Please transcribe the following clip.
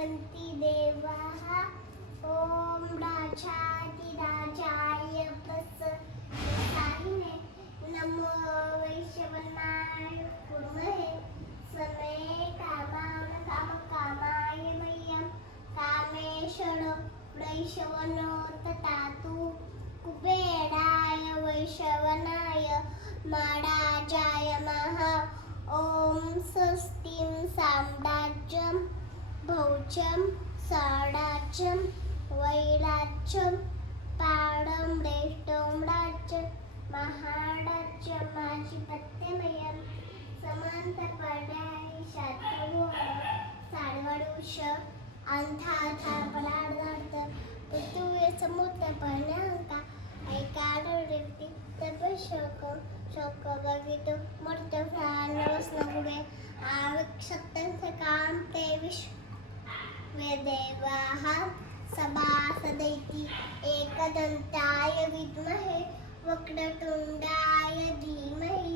वदन्ति देवाः ॐ राजाधिराजाय प्रसन्नाय नमो वैश्वनाय कुर्महे समे कामाय मह्यं कामेश्वरो वैश्वनो ददातु कुबेराय वैश्वनाय महाराजाय महा ॐ स्वस्तिं साम्राज्यं भौज्यं साम्राज्यं वैराज्यं पाडं रेष्टं राज्यं महाराज्यमाधिपत्यमयं समंतपर्याय शात्रु सारवडुष अंधाथा परार्धार्थ पृथ्वी समुद्र पर्यंका ऐकाडवृत्ती तपशोक शोक गगितो मृत प्राणवस्नगुडे आवक्षत्तंस काम ते विश्वदेवाः सभासदैति एकदन्ताय विद्महे वक्रतुण्डाय धीमहि